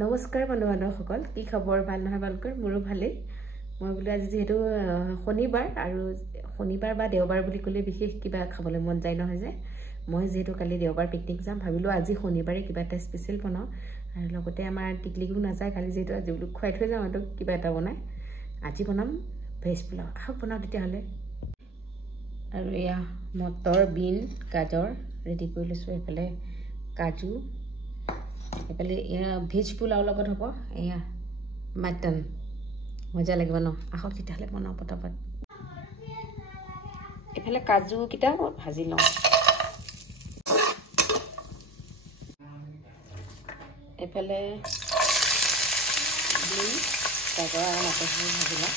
নমস্কাৰ বন্ধু-বান্ধৱসকল, কি খবৰ? ভাল নহয় বালকৰ? মোৰো ভালেই। মই বোলো আজি যেহেতু শনিবাৰ আৰু শনিবাৰ বা দেওবাৰ বুলি ক'লে বিশেষ কিবা খাবলৈ মন যায় নহয় যে। মই যেহেতু কালি দেওবাৰ পিকনিক যাম, ভাবিলোঁ আজি শনিবাৰে কিবা এটা স্পেচিয়েল বনাওঁ। আৰু লগতে আমাৰ টিকলিকো নাযায় কালি, যিহেতু আজি বোলো খুৱাই থৈ যাওঁ আৰু কিবা এটা বনাই। আজি বনাম ভেজ পোলাও। আহক বনাওঁ তেতিয়াহ'লে। আৰু এয়া মটৰ, বিন, গাজৰ ৰেডি কৰি লৈছোঁ। এইফালে কাজু, এইফালে এয়া ভেজ পোলাও লগত হ'ব এয়া মাটন। মজা লাগিব ন? আহক তেতিয়াহ'লে বনাওঁ পটাপট। এইফালে কাজুকেইটা ভাজি লওঁ। এইফালে বিন, গাজৰ আৰু মটৰখিনি ভাজি লওঁ।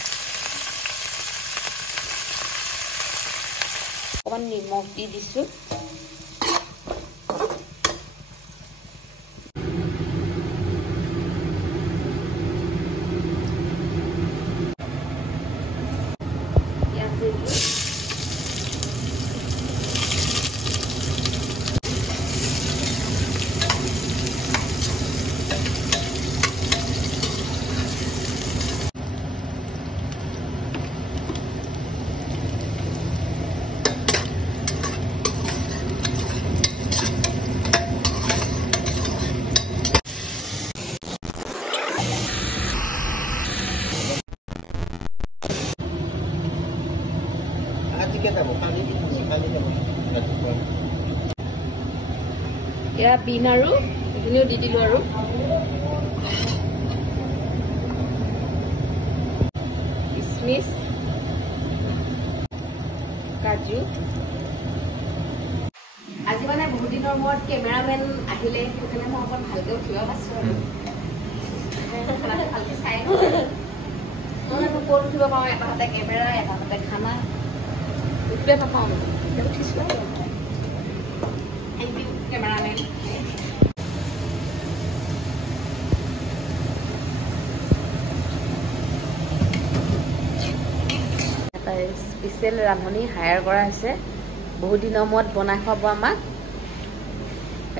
অকণমান নিমখ দি দিছোঁ। এয়া বিন আৰু এইখিনিও দি দিলোঁ আৰু কিচমিচ, কাজু। আজি মানে বহুত দিনৰ মূৰত কেমেৰামেন আহিলে, সেইকাৰণে মই অকণ ভালকৈ উঠিব পাইছোঁ আৰু ভালকৈ চাই মই ক'ত উঠিব পাৰোঁ। এটা হাতে কেমেৰা, এটা হাতে খানা, উঠিবই নাপাওঁ। এতিয়া উঠিছোঁ আৰু থেংক ইউ কেমেৰামেন। এটা স্পেচিয়েল ৰান্ধনি হায়াৰ কৰা হৈছে, বহুত দিনৰ মূৰত বনাই খুৱাব আমাক।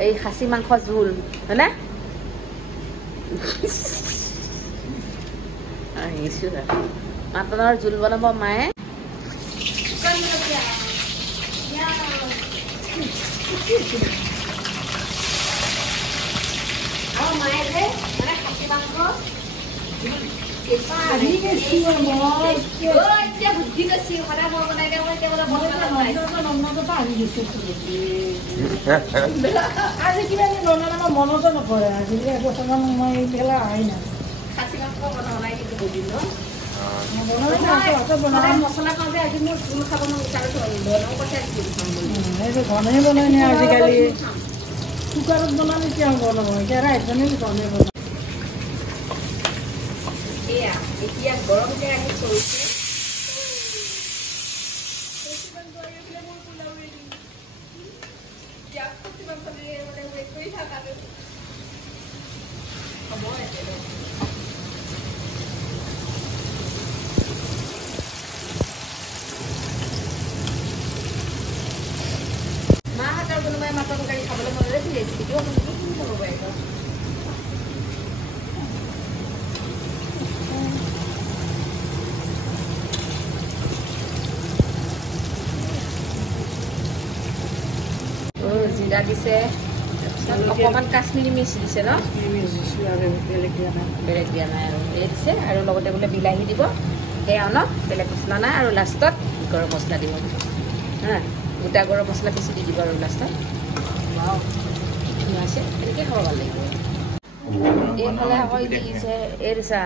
এই খাচী মাংস জোল হয়নে? আহিছোঁ মাটনৰ জোল বনাব মায়ে। আৰু মায়ে যে মানে খাচী মাংস এতিয়া বুদ্ধি বেছি সদায় মই বনাই দিওঁ। এতিয়া বোলে আজি কিবা বনালে আমাৰ মনতো নপৰে। আজি এবছৰমান মই এইফালে অহাই নাই। খাচী মাংস বনাই কিন্তু বুদ্ধি ন মছলা খাওঁ যে আজি মোৰ জোল খাব বিচাৰিছোঁ। বনাওঁ কৈছে এইটো ঘনে বনাই নে আজিকালি? কুকাৰত বনালে কিয় বনাব? এতিয়া ৰাইজনে ঘনে বনায়। এয়া এতিয়া গৰম কেৰাহীত কৰিছে। মাহঁতৰ কোনোবাই মাটন তৰকাৰী খাবলৈ মন কৰিলে ৰেচিপিটো চাব পাৰিব। জিৰা দিছে, তাৰপিছত অকণমান কাশ্মীৰী মিৰ্চ দিছে ন? বেলেগ দিয়া নাই আৰু এই দিছে। আৰু লগতে বোলে বিলাহী দিব, সেয়া ন? বেলেগ মছলা নাই। আৰু লাষ্টত গৰম মছলা দিব হা, গোটা গৰম মছলা বেছি দি দিব আৰু লাষ্টত। ধুনীয়া আছে, এনেকৈ খাব ভাল লাগিব। এইফালে আকৌ দিছে এই দিছা,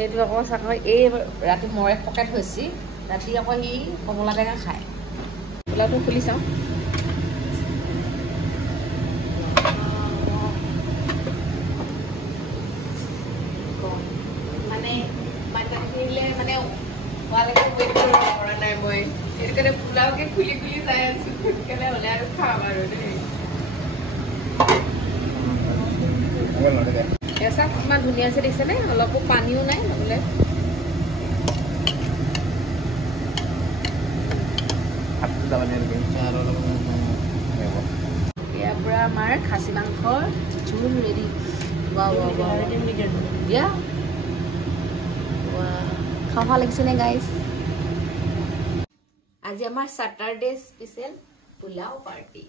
এইটো আকৌ চাকৈ এই ৰাতি মৰে পকেট হৈছি, ৰাতি আকৌ সি কমলা টেঙা খায়। পোলাওটো খুলি চাওঁ। মানে মাটনখিনিলে মানে হোৱালৈকে ৱেইট কৰিব পৰা নাই মই, সেইটো কাৰণে পোলাওকে খুলি খুলি চাই আছোঁ। সোনকালে হ'লে আৰু খাম আৰু দেই। এচা কিমান ধুনীয়া আছে দেখিছেনে? অলপো পানীও নাই নহ'লে। ইয়াৰ পৰা আমাৰ খাচী মাংসৰ জোল ready. Wow, wow, wow. Yeah. Wow. খাওঁ খাওঁ লাগিছেনে গাইজ আজি আমাৰ Saturday special পোলাও পাৰ্টি